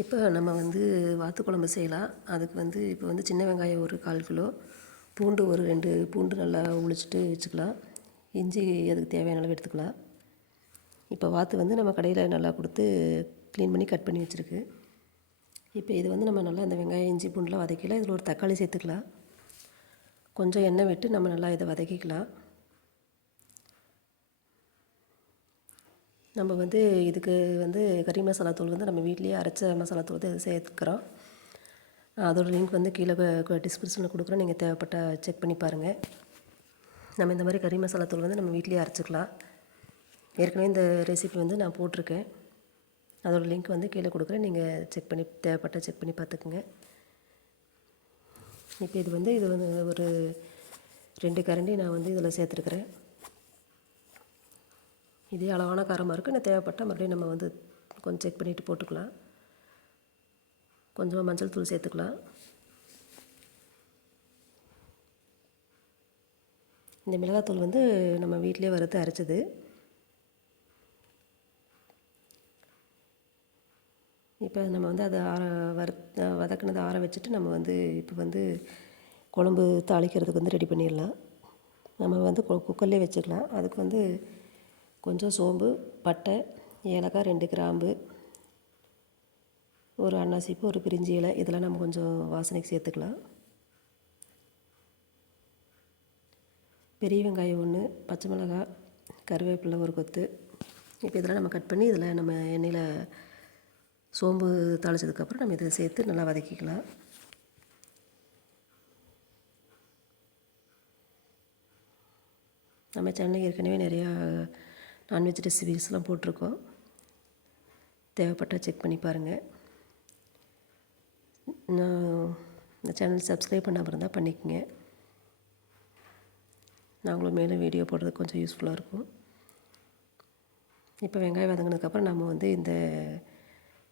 இப்போ நம்ம வந்து வாத்து குழம்பு செய்யலாம். அதுக்கு வந்து இப்போ வந்து சின்ன வெங்காயம் ஒரு கால் கிலோ பூண்டு ஒரு ரெண்டு பூண்டு நல்லா உளிச்சிட்டு வச்சுக்கலாம். இஞ்சி அதுக்கு தேவையான அளவு எடுத்துக்கலாம். இப்போ வாத்து வந்து நம்ம கடையில் நல்லா கொடுத்து க்ளீன் பண்ணி கட் பண்ணி வச்சுருக்கு. இப்போ இது வந்து நம்ம நல்லா இந்த வெங்காயம் இஞ்சி பூண்டுலாம் வதக்கலாம் இதில் ஒரு தக்காளி சேர்த்துக்கலாம். கொஞ்சம் எண்ணெய் விட்டு நம்ம நல்லா இதை வதக்கிக்கலாம். நம்ம வந்து இதுக்கு வந்து கறி மசாலா தூள் வந்து நம்ம வீட்லேயே அரைச்ச மசாலா தூள் வந்து சேர்த்துக்கிறோம். அதோடய லிங்க் வந்து கீழே டிஸ்கிரிப்ஷனில் கொடுக்குறோம் நீங்கள் தேவைப்பட்ட செக் பண்ணி பாருங்கள் நம்ம இந்த மாதிரி கறி மசாலா தூள் வந்து நம்ம வீட்லேயே அரைச்சிக்கலாம். ஏற்கனவே இந்த ரெசிபி வந்து நான் போட்டிருக்கேன். அதோடய லிங்க் வந்து கீழே கொடுக்குறேன். நீங்கள் செக் பண்ணி தேவைப்பட்ட செக் பண்ணி பார்த்துக்குங்க. இப்போ இது வந்து இது வந்து ஒரு ரெண்டு கரண்டி நான் வந்து இதில் சேர்த்துருக்குறேன். இதே அளவான காரமாக இருக்குது நான் தேவைப்பட்டால் மறுபடியும் நம்ம வந்து கொஞ்சம் செக் பண்ணிவிட்டு போட்டுக்கலாம். கொஞ்சமாக மஞ்சள் தூள் சேர்த்துக்கலாம். இந்த மிளகாத்தூள் வந்து நம்ம வீட்டிலே வறுத்து அரைச்சது. இப்போ நம்ம வந்து அதை ஆற வறு வதக்குனதை ஆற வச்சுட்டு நம்ம வந்து இப்போ வந்து குழம்பு தாளிக்கிறதுக்கு வந்து ரெடி பண்ணிடலாம். நம்ம வந்து குக்கர்லேயே வச்சுக்கலாம். அதுக்கு வந்து கொஞ்சம் சோம்பு பட்டை ஏலக்காய் ரெண்டு கிராம்பு ஒரு அன்னாசிப்பு ஒரு பிரிஞ்சி இலை இதெல்லாம் நம்ம கொஞ்சம் வாசனைக்கு சேர்த்துக்கலாம். பெரிய வெங்காயம் ஒன்று பச்சை மிளகாய் கருவேப்பிலை ஒரு கொத்து. இப்போ இதெல்லாம் நம்ம கட் பண்ணி இதில் நம்ம எண்ணெயில் சோம்பு தாளித்ததுக்கப்புறம் நம்ம இதை சேர்த்து நல்லா வதக்கிக்கலாம். நம்ம சென்னை ஏற்கனவே நிறையா நான்வெஜ் ரெசிபிஸ்லாம் போட்டிருக்கோம். தேவைப்பட்டால் செக் பண்ணி பாருங்கள் நான் இந்த சேனல் சப்ஸ்கிரைப் பண்ணாமல் இருந்தால் பண்ணிக்கோங்க. நாங்களும் மேலும் வீடியோ போடுறது கொஞ்சம் யூஸ்ஃபுல்லாக இருக்கும். இப்போ வெங்காயம் வதங்கினதுக்கப்புறம் நம்ம வந்து இந்த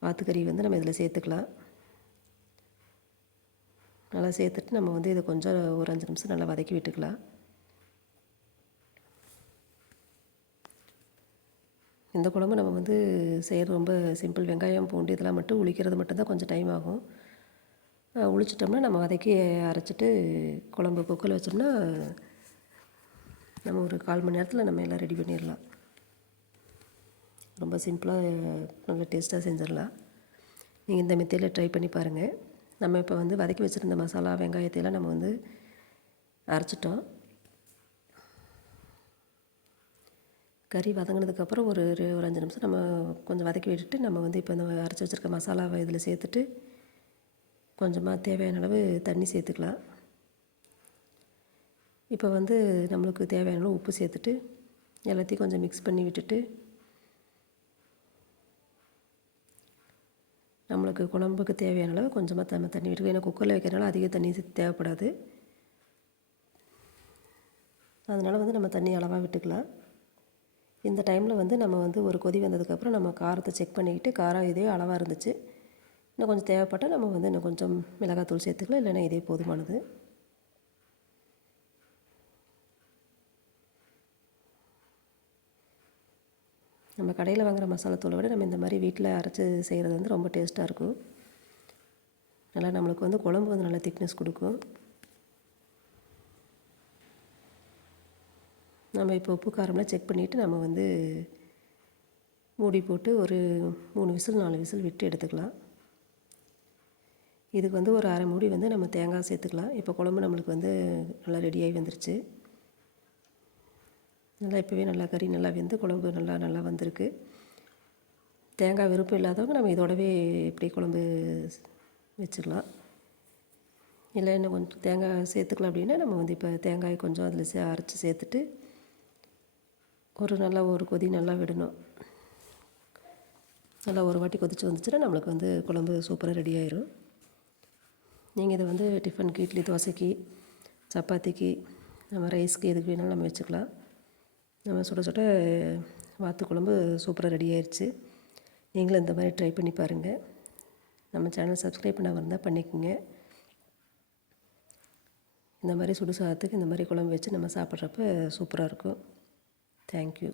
வாத்துக்கறி வந்து நம்ம இதில் சேர்த்துக்கலாம். நல்லா சேர்த்துட்டு நம்ம வந்து இதை கொஞ்சம் ஒரு அஞ்சு நிமிஷம் நல்லா வதக்கி விட்டுக்கலாம். இந்த குழம்பு நம்ம வந்து செய்கிறது ரொம்ப சிம்பிள் வெங்காயம் பூண்டு இதெல்லாம் மட்டும் உளிக்கிறது மட்டும்தான் கொஞ்சம் டைம் ஆகும். உளிச்சிட்டோம்னா நம்ம வதக்கி அரைச்சிட்டு குழம்பு குக்கரில் வச்சோம்னா நம்ம ஒரு கால் மணி நேரத்தில் நம்ம எல்லாம் ரெடி பண்ணிடலாம். ரொம்ப சிம்பிளாக நல்ல டேஸ்ட்டாக செஞ்சிடலாம். நீங்கள் இந்த மெத்தையில் ட்ரை பண்ணி பாருங்கள் நம்ம இப்போ வந்து வதக்கி வச்சுருந்த மசாலா வெங்காயத்தையெல்லாம் நம்ம வந்து அரைச்சிட்டோம். கறி வதங்கினதுக்கப்புறம் ஒரு ஒரு அஞ்சு நிமிஷம் நம்ம கொஞ்சம் வதக்கி விட்டுட்டு நம்ம வந்து இப்போ இந்த அரைச்சி வச்சுருக்க மசாலாவை இதில் சேர்த்துட்டு கொஞ்சமாக தேவையான அளவு தண்ணி சேர்த்துக்கலாம். இப்போ வந்து நம்மளுக்கு தேவையான அளவு உப்பு சேர்த்துட்டு எல்லாத்தையும் கொஞ்சம் மிக்ஸ் பண்ணி விட்டுட்டு நம்மளுக்கு குழம்புக்கு தேவையான அளவு கொஞ்சமாக தண்ணி தண்ணி விட்டுருக்கோம் ஏன்னா குக்கரில் வைக்கிறனால அதிக தண்ணி தேவைப்படாது. அதனால் வந்து நம்ம தண்ணி அளவாக விட்டுக்கலாம். இந்த டைமில் வந்து நம்ம வந்து ஒரு கொதி வந்ததுக்கப்புறம் நம்ம காரத்தை செக் பண்ணிக்கிட்டு காரம் இதே அளவாக இருந்துச்சு. இன்னும் கொஞ்சம் தேவைப்பட்டால் நம்ம வந்து இன்னும் கொஞ்சம் மிளகாத்தூள் சேர்த்துக்கலாம் இல்லைன்னா இதே போதுமானது. நம்ம கடையில் வாங்குகிற மசாலாத்தூளை விட நம்ம இந்த மாதிரி வீட்டில் அரைச்சி செய்கிறது வந்து ரொம்ப டேஸ்ட்டாக இருக்கும். நல்லா நம்மளுக்கு வந்து குழம்பு வந்து நல்லா திக்னஸ் கொடுக்கும். நம்ம இப்போ உப்பு காரம்லாம் செக் பண்ணிவிட்டு நம்ம வந்து மூடி போட்டு ஒரு மூணு விசில் நாலு விசில் விட்டு எடுத்துக்கலாம். இதுக்கு வந்து ஒரு அரை மூடி வந்து நம்ம தேங்காய் சேர்த்துக்கலாம். இப்போ குழம்பு நம்மளுக்கு வந்து நல்லா ரெடியாகி வந்துருச்சு. நல்லா இப்போவே நல்லா கறி நல்லா வெந்து குழம்பு நல்லா நல்லா வந்திருக்கு. தேங்காய் விருப்பம் இல்லாதவங்க நம்ம இதோடவே இப்படி குழம்பு வச்சுக்கலாம் இல்லை இன்னும் கொஞ்சம் தேங்காய் சேர்த்துக்கலாம் அப்படின்னா நம்ம வந்து இப்போ தேங்காய் கொஞ்சம் அதில் சே அரைச்சி சேர்த்துட்டு ஒரு நல்லா ஒரு கொதி நல்லா விடணும். நல்லா ஒரு வாட்டி கொதித்து வந்துச்சுன்னா நம்மளுக்கு வந்து குழம்பு சூப்பராக ரெடி ஆயிரும். நீங்கள் இதை வந்து டிஃபனுக்கு இட்லி தோசைக்கு சப்பாத்திக்கு நம்ம ரைஸ்க்கு எதுக்கு வேணாலும் நம்ம வச்சுக்கலாம். நம்ம சுட சுட வாத்து குழம்பு சூப்பராக ரெடி ஆயிடுச்சு நீங்களும் இந்த மாதிரி ட்ரை பண்ணி பாருங்கள் நம்ம சேனல் சப்ஸ்கிரைப் பண்ண வந்தால் பண்ணிக்கோங்க. இந்த மாதிரி சுடு சாதத்துக்கு இந்த மாதிரி குழம்பு வச்சு நம்ம சாப்பிட்றப்ப சூப்பராக இருக்கும். தேங்க்யூ